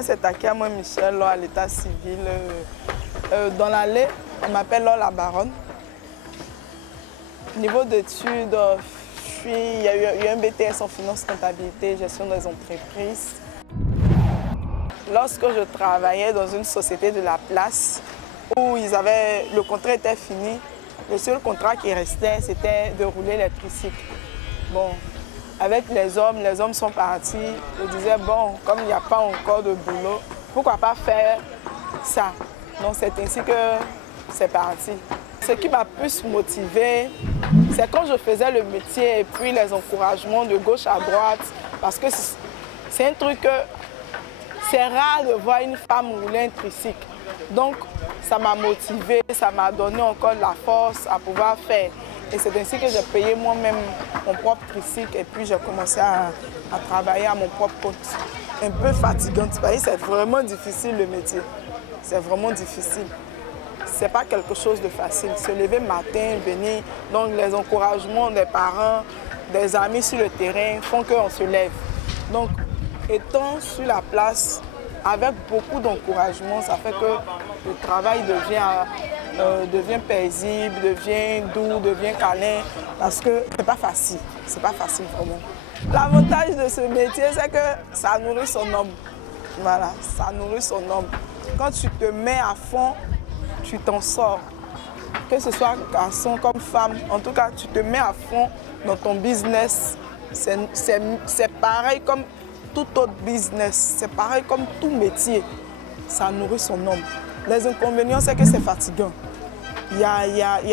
Moi, c'est Takia, moi, Michel, à l'état civil. Dans l'allée, on m'appelle la baronne. Niveau d'études, il y a eu un BTS en finance, comptabilité, gestion des entreprises. Lorsque je travaillais dans une société de la place où le contrat était fini, le seul contrat qui restait, c'était de rouler les tricycles. Bon, avec les hommes sont partis. Je disais, bon, comme il n'y a pas encore de boulot, pourquoi pas faire ça? Donc c'est ainsi que c'est parti. Ce qui m'a plus motivée, c'est quand je faisais le métier et puis les encouragements de gauche à droite, parce que c'est un truc que c'est rare de voir une femme rouler un tricycle. Donc ça m'a motivée, ça m'a donné encore de la force à pouvoir faire. Et c'est ainsi que j'ai payé moi-même mon propre tricycle et puis j'ai commencé à travailler à mon propre compte. Un peu fatigant, c'est vraiment difficile le métier. C'est vraiment difficile. Ce n'est pas quelque chose de facile. Se lever matin, venir, donc les encouragements des parents, des amis sur le terrain font qu'on se lève. Donc, étant sur la place, avec beaucoup d'encouragement, ça fait que le travail devient paisible, devient doux, devient câlin, parce que c'est pas facile. C'est pas facile vraiment. L'avantage de ce métier, c'est que ça nourrit son homme. Voilà, ça nourrit son homme. Quand tu te mets à fond, tu t'en sors. Que ce soit garçon comme femme, en tout cas, tu te mets à fond dans ton business. C'est pareil comme tout autre business, c'est pareil comme tout métier. Ça nourrit son homme. Les inconvénients, c'est que c'est fatigant. Il y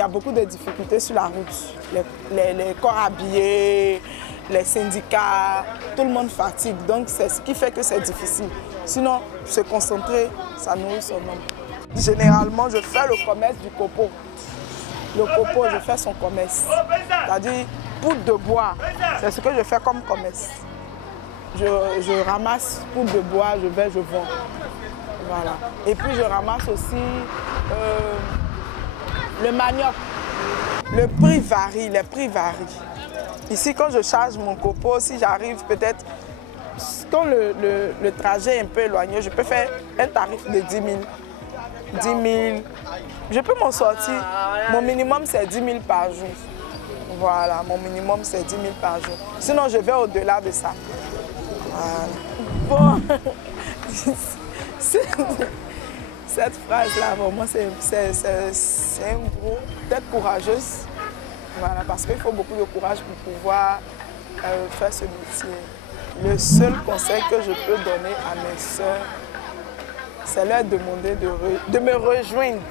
a beaucoup de difficultés sur la route. Les corps habillés, les syndicats, tout le monde fatigue. Donc c'est ce qui fait que c'est difficile. Sinon, se concentrer, ça nourrit son homme. Généralement, je fais le commerce du copeau. Le copeau, je fais son commerce. C'est-à-dire, poudre de bois, c'est ce que je fais comme commerce. Je ramasse poudre de bois, je vends. Voilà. Et puis je ramasse aussi le manioc. Le prix varie, les prix varient. Ici, quand je charge mon copeau, si j'arrive peut-être, quand le trajet est un peu éloigné, je peux faire un tarif de 10 000. 10 000. Je peux m'en sortir. Mon minimum, c'est 10 000 par jour. Voilà, mon minimum, c'est 10 000 par jour. Sinon, je vais au-delà de ça. Voilà. Bon, cette phrase-là, vraiment, c'est un gros, d'être courageuse. Voilà, parce qu'il faut beaucoup de courage pour pouvoir faire ce métier. Le seul conseil que je peux donner à mes soeurs, c'est leur demander de me rejoindre,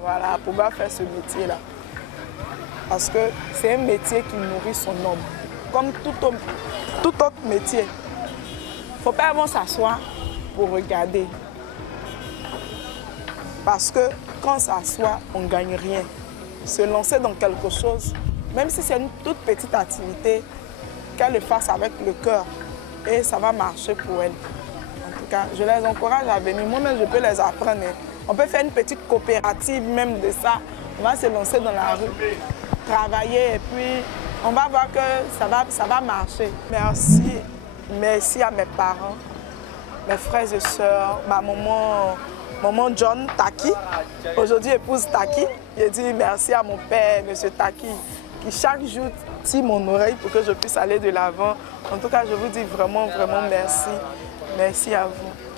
voilà, pour pouvoir faire ce métier-là. Parce que c'est un métier qui nourrit son homme. Comme tout autre métier. Il ne faut pas avant s'asseoir pour regarder. Parce que quand on s'assoit, on ne gagne rien. Se lancer dans quelque chose, même si c'est une toute petite activité, qu'elle le fasse avec le cœur et ça va marcher pour elle. En tout cas, je les encourage à venir. Moi-même, je peux les apprendre. On peut faire une petite coopérative même de ça. On va se lancer dans la rue, travailler et puis on va voir que ça va marcher. Merci à mes parents, mes frères et sœurs, ma maman John Taki, aujourd'hui épouse Taki. Je dis merci à mon père, M. Taki, qui chaque jour tire mon oreille pour que je puisse aller de l'avant. En tout cas, je vous dis vraiment, vraiment merci. Merci à vous.